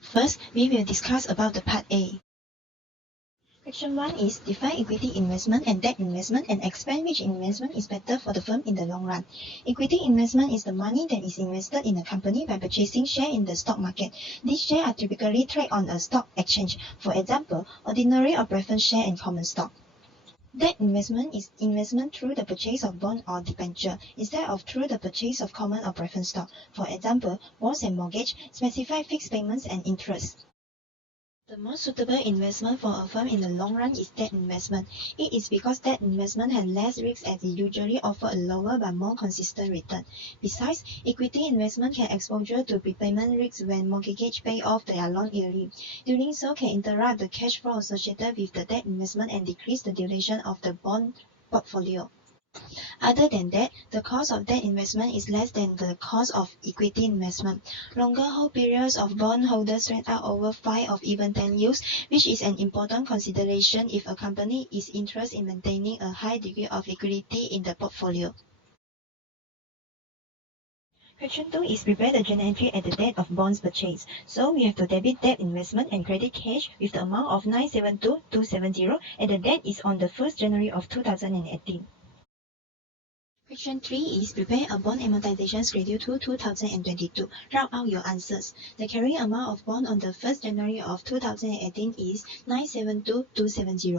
First, we will discuss about the Part A. Section 1 is define equity investment and debt investment and explain which investment is better for the firm in the long run. Equity investment is the money that is invested in a company by purchasing shares in the stock market. These shares are typically traded on a stock exchange, for example, ordinary or preference share and common stock. Debt investment is investment through the purchase of bond or debenture instead of through the purchase of common or preference stock. For example, bonds and mortgage specify fixed payments and interest. The most suitable investment for a firm in the long run is debt investment. It is because debt investment has less risk as it usually offers a lower but more consistent return. Besides, equity investment can exposure to prepayment risks when mortgagors pay off their loan early. Doing so can interrupt the cash flow associated with the debt investment and decrease the duration of the bond portfolio. Other than that, the cost of debt investment is less than the cost of equity investment. Longer hold periods of bondholders spread out over 5 or even 10 years, which is an important consideration if a company is interested in maintaining a high degree of liquidity in the portfolio. Question 2 is prepare the journal entry at the date of bonds purchase. So we have to debit debt investment and credit cash with the amount of 972,270 and the date is on the 1st January of 2018. Question 3 is prepare a bond amortization schedule to 2022. Round out your answers. The carrying amount of bond on the 1st January of 2018 is 972,270.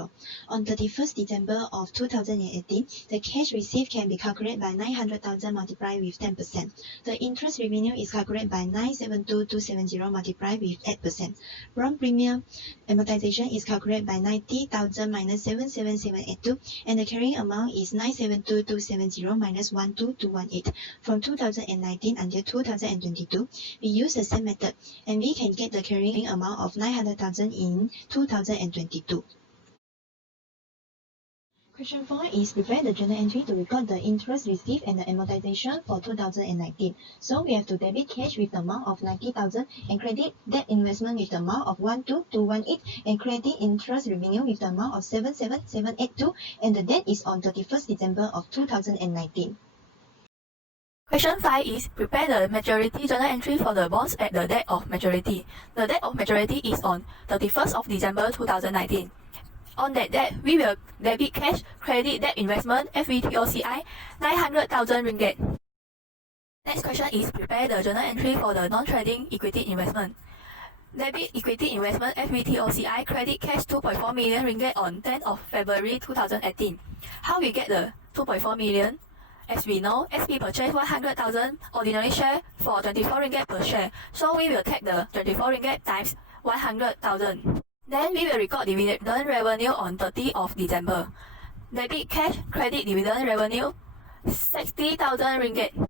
On 31st December of 2018, the cash received can be calculated by 900,000 multiplied with 10%. The interest revenue is calculated by 972,270 multiplied with 8%. Bond premium amortization is calculated by 90,000 minus 77782 and the carrying amount is 972,270 minus 12218. From 2019 until 2022, we use the same method and we can get the carrying amount of 900,000 in 2022. Question 4 is prepare the journal entry to record the interest received and the amortization for 2019. So we have to debit cash with the amount of 90,000 and credit debt investment with the amount of 12218 and credit interest revenue with the amount of 77782 and the date is on 31st December of 2019. Question 5 is prepare the maturity journal entry for the bonds at the date of maturity. The date of maturity is on 31st of December 2019. On that date, we will debit cash, credit debt investment, FVTOCI, 900,000 ringgit. Next question is prepare the journal entry for the non-trading equity investment. Debit equity investment FVTOCI credit cash 2.4 million ringgit on 10th of February 2018. How we get the 2.4 million? As we know, SP purchased 100,000 ordinary share for 24 ringgit per share. So we will take the 24 ringgit times 100,000. Then we will record dividend revenue on 30th of December. Debit cash, credit dividend revenue, 60,000 ringgit.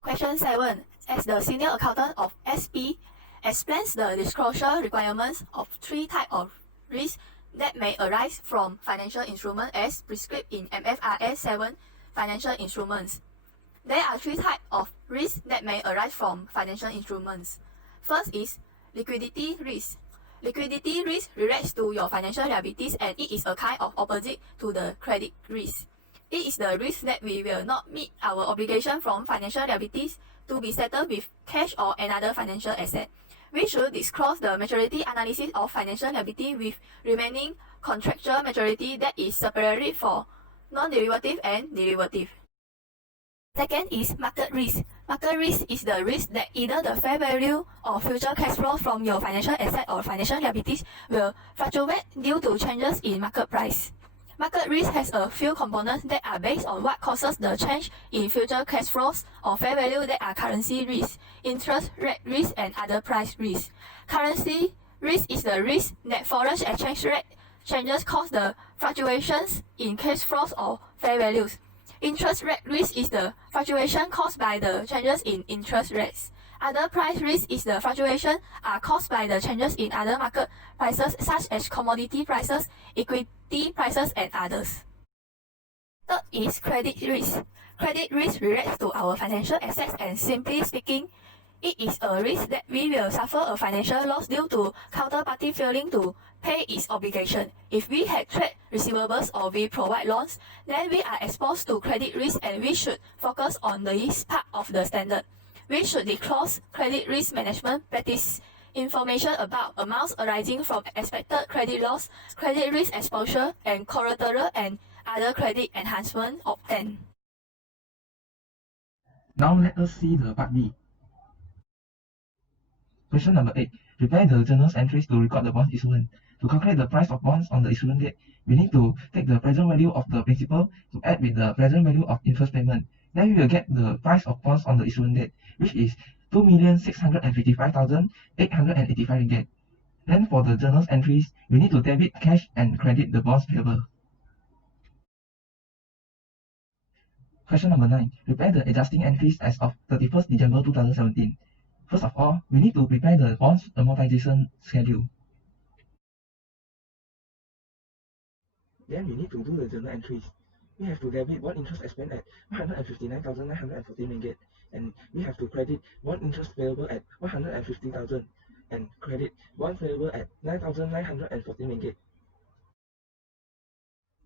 Question 7. As the senior accountant of SP, explains the disclosure requirements of 3 types of risks that may arise from financial instruments as prescribed in MFRS 7 financial instruments. There are 3 types of risks that may arise from financial instruments. First is liquidity risk. Liquidity risk relates to your financial liabilities and it is a kind of opposite to the credit risk. It is the risk that we will not meet our obligation from financial liabilities to be settled with cash or another financial asset. We should disclose the maturity analysis of financial liability with remaining contractual maturity that is separately for non-derivative and derivative. Second is market risk. Market risk is the risk that either the fair value or future cash flow from your financial asset or financial liabilities will fluctuate due to changes in market price. Market risk has a few components that are based on what causes the change in future cash flows or fair value that are currency risk, interest rate risk, and other price risk. Currency risk is the risk that foreign exchange rate changes cause the fluctuations in cash flows or fair values. Interest rate risk is the fluctuation caused by the changes in interest rates. Other price risk is the fluctuation are caused by the changes in other market prices such as commodity prices, equity prices, and others. Third is credit risk. Credit risk relates to our financial assets and simply speaking, it is a risk that we will suffer a financial loss due to counterparty failing to pay its obligation. If we had trade receivables or we provide loans, then we are exposed to credit risk and we should focus on this part of the standard. We should disclose credit risk management practice Information about amounts arising from expected credit loss, credit risk exposure, and collateral and other credit enhancement obtained. Now let us see the part B. Question number 8. Prepare the journal's entries to record the bonds issuance. To calculate the price of bonds on the issuance date, we need to take the present value of the principal to add with the present value of interest payment. Then we will get the price of bonds on the issuance date, which is 2,655,885 ringgit. Then for the journal's entries, we need to debit cash and credit the bonds payable. Question number 9. Prepare the adjusting entries as of 31st December 2017. First of all, we need to prepare the bonds amortization schedule. Then we need to do the journal entries. We have to debit bond interest expense at 159,914 ringgit, and we have to credit bond interest payable at 150,000 and credit bond payable at 9,914 ringgit.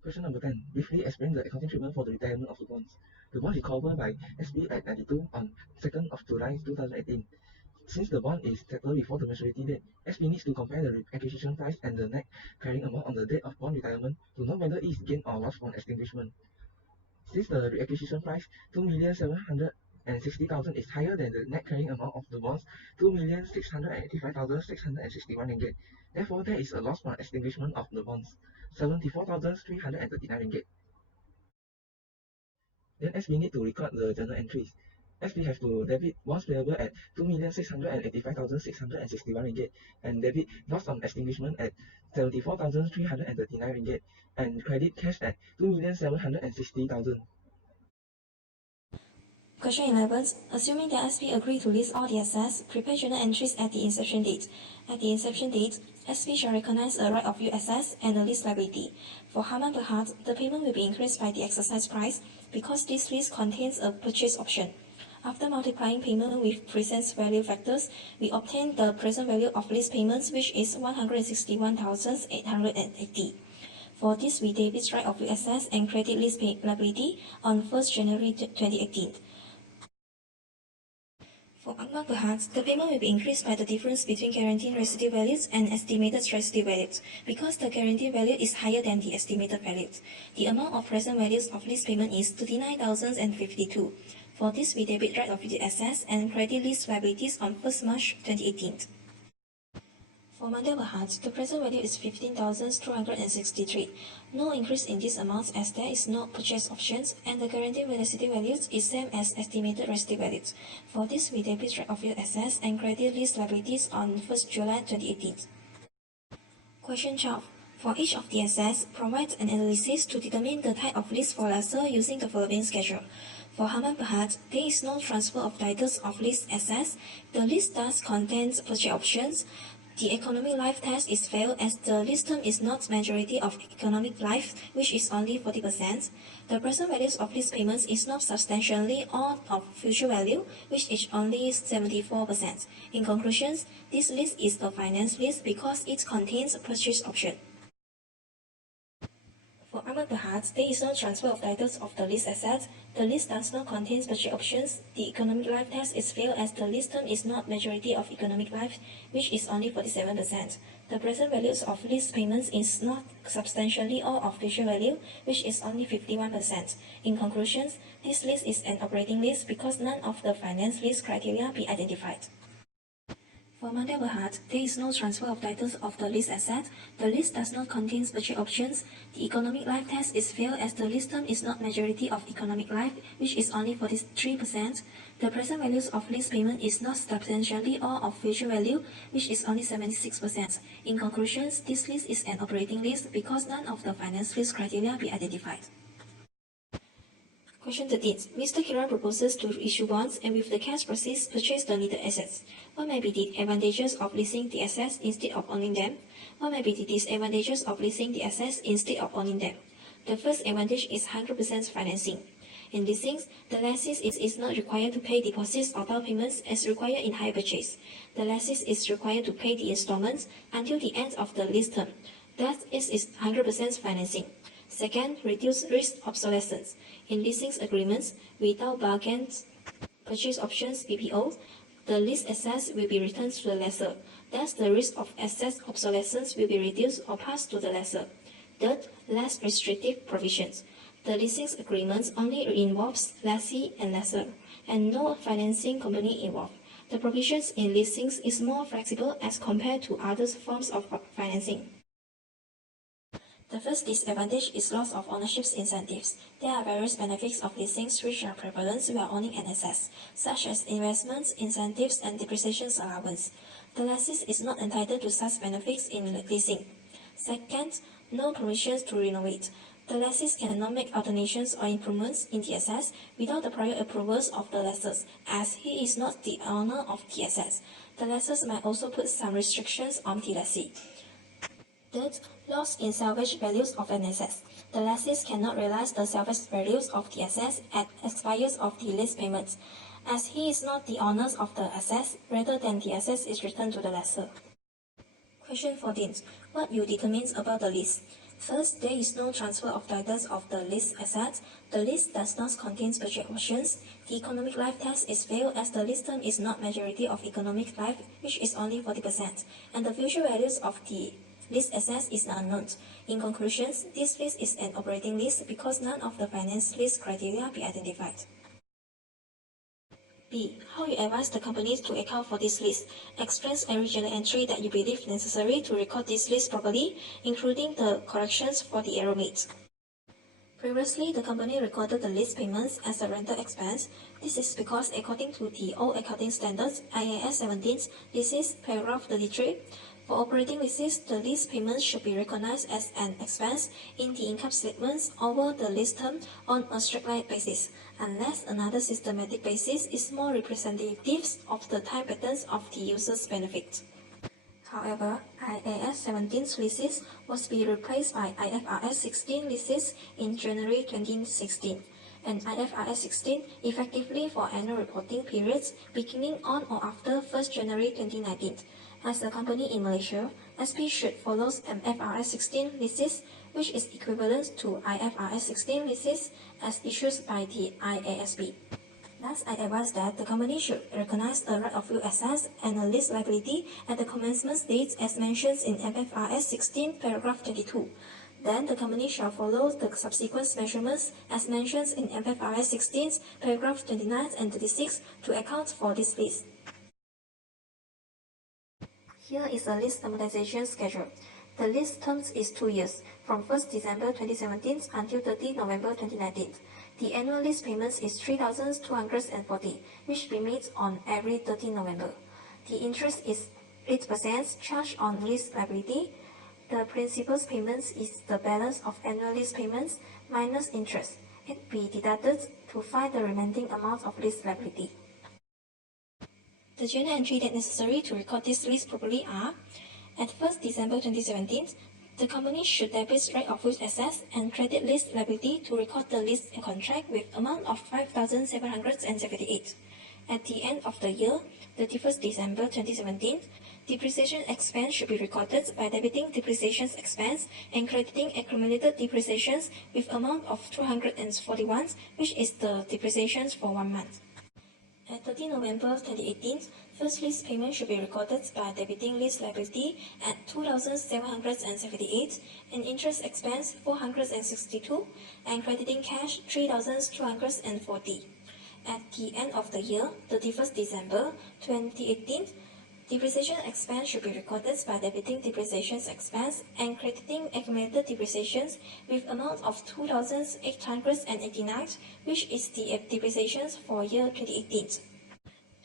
Question number 10. Briefly explain the accounting treatment for the retirement of the bonds. The bond is covered by SB at 92 on 2nd of July 2018. Since the bond is settled before the maturity date, SB needs to compare the acquisition price and the net carrying amount on the date of bond retirement to know whether it is gain or loss on extinguishment. Since the acquisition price 2,760,000 is higher than the net carrying amount of the bonds 2,685,661 ringgit, therefore there is a loss on extinguishment of the bonds 74,339 ringgit. Then SB need to record the journal entries. SB have to debit bonds payable at 2,685,661 ringgit and debit loss on extinguishment at 74,339 ringgit and credit cash at 2,760,000. Question 11. Assuming that SB agree to list all the assets, prepare journal entries at the inception date. At the inception date, SB shall recognize a right-of-use assets and a lease liability. For Haman Berhad, the payment will be increased by the exercise price because this lease contains a purchase option. After multiplying payment with present value factors, we obtain the present value of lease payments, which is 161,880. For this, we debit right-of-use assets and credit lease liability on 1st January 2018. For Akmal Berhad, the payment will be increased by the difference between guaranteed residual values and estimated residual values, because the guaranteed value is higher than the estimated values. The amount of present values of lease payment is 39,052. For this, we debit right-of-use assets and credit lease liabilities on 1st March 2018. For Mandel Berhad, the present value is 15,263. No increase in these amounts as there is no purchase options, and the guaranteed residual values is same as estimated residual values. For this, we debit right-of-use assets and credit lease liabilities on 1st July 2018. Question 12. For each of the assets, provide an analysis to determine the type of lease for lessor using the following schedule. For Haman Berhad, there is no transfer of titles of leased assets. The lease does contain purchase options. The economic life test is failed as the lease term is not majority of economic life, which is only 40%. The present values of lease payments is not substantially all of future value, which is only 74%. In conclusions, this lease is a finance lease because it contains a purchase option. For Ahmad Berhad, there is no transfer of titles of the lease assets. The lease does not contain purchase options. The economic life test is failed as the lease term is not majority of economic life, which is only 47%. The present values of lease payments is not substantially all of future value, which is only 51%. In conclusions, this lease is an operating lease because none of the finance lease criteria be identified. For Mandel Berhad, there is no transfer of titles of the lease asset. The lease does not contain purchase options. The economic life test is failed as the lease term is not majority of economic life, which is only 43%. The present values of lease payment is not substantially all of future value, which is only 76%. In conclusions, this lease is an operating lease because none of the finance lease criteria be identified. Question 13. Mr. Kiran proposes to issue bonds and with the cash proceeds purchase the needed assets. What may be the advantages of leasing the assets instead of owning them? What may be the disadvantages of leasing the assets instead of owning them? The first advantage is 100% financing. In leasing, the lessee is not required to pay deposits or down payments as required in hire purchase. The lessee is required to pay the installments until the end of the lease term. Thus, it is 100% financing. Second, reduce risk obsolescence. In leasing agreements, without bargains, purchase options (BPO), the leased assets will be returned to the lessor. Thus, the risk of asset obsolescence will be reduced or passed to the lessor. Third, less restrictive provisions. The leasing agreement only involves lessee and lessor, and no financing company involved. The provisions in leasing is more flexible as compared to other forms of financing. The first disadvantage is loss of ownership incentives. There are various benefits of leasing which are prevalent while owning an asset, such as investments, incentives, and depreciation allowance. The lessee is not entitled to such benefits in leasing. Second, no permissions to renovate. The lessee cannot make alterations or improvements in the assets without the prior approvals of the lessors, as he is not the owner of the assets. The lessors might also put some restrictions on the lessee. Third, loss in salvage values of an asset. The lessee cannot realize the salvage values of the assets at expires of the lease payments, as he is not the owner of the assets, rather than the assets is returned to the lessor. Question 14. What you determine about the lease? First, there is no transfer of titles of the leased assets. The lease does not contain purchase options. The economic life test is failed as the lease term is not majority of economic life, which is only 40%, and the future values of the leased assets is unknown. In conclusion, this lease is an operating lease because none of the finance lease criteria be identified. B. How you advise the companies to account for this list. Explain every journal entry that you believe necessary to record this list properly, including the corrections for the error made. Previously, the company recorded the lease payments as a rental expense. This is because according to the old accounting standards, IAS 17, leases, paragraph 33, for operating leases, the lease payments should be recognized as an expense in the income statements over the lease term on a straight-line basis, unless another systematic basis is more representative of the time patterns of the user's benefit. However, IAS 17 leases was be replaced by IFRS 16 leases in January 2016, and IFRS 16 effectively for annual reporting periods beginning on or after 1st January 2019. As a company in Malaysia, SP should follow IFRS 16 leases, which is equivalent to IFRS 16 leases as issued by the IASB. Thus, I advise that the company should recognize a right-of-use asset and a lease liability at the commencement date as mentioned in IFRS 16 paragraph 22. Then the company shall follow the subsequent measurements as mentioned in IFRS 16 paragraph 29 and 36 to account for this lease. Here is a lease amortization schedule. The lease term is 2 years, from 1st December 2017 until 30 November 2019. The annual lease payments is 3,240, which be made on every 30 November. The interest is 8% charged on lease liability. The principal payments is the balance of annual lease payments minus interest. It be deducted to find the remaining amount of lease liability. The journal entry that necessary to record this lease properly are: at 1st December 2017, the company should debit right-of-use assets and credit lease liability to record the lease contract with amount of 5,778. At the end of the year, 31st December 2017, depreciation expense should be recorded by debiting depreciation expense and crediting accumulated depreciations with amount of 241, which is the depreciations for 1 month. At 30 November 2018, first lease payment should be recorded by debiting lease liability at 2,778 and interest expense 462 and crediting cash 3,240. At the end of the year, 31st December 2018, depreciation expense should be recorded by debiting depreciation expense and crediting accumulated depreciations with amount of 2,889, which is the depreciations for year 2018.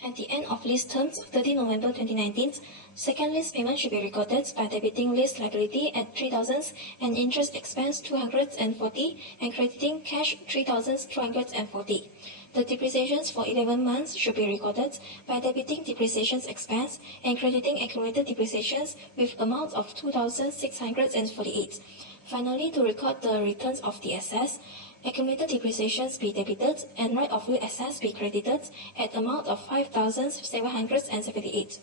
At the end of lease terms, 30 November 2019, second lease payment should be recorded by debiting lease liability at 3,000 and interest expense 240 and crediting cash 3,240. The depreciations for 11 months should be recorded by debiting depreciation expense and crediting accumulated depreciations with amount of 2,648. Finally, to record the returns of the assets, accumulated depreciations be debited and right-of-use assets be credited at amount of 5,778.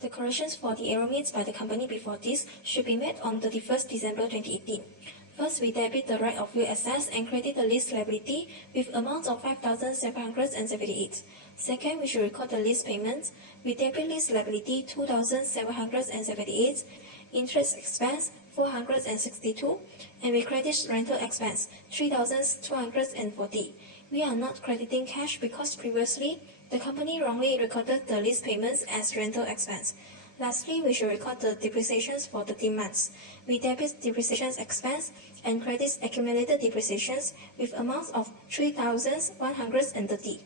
The corrections for the error made by the company before this should be made on 31st December 2018. First, we debit the right-of-use assets and credit the lease liability with amount of 5,778. Second, we should record the lease payments. We debit lease liability 2,778, interest expense 462, and we credit rental expense 3,240. We are not crediting cash because previously the company wrongly recorded the lease payments as rental expense. Lastly, we should record the depreciations for 13 months. We debit depreciations expense and credit accumulated depreciations with amounts of 3,130.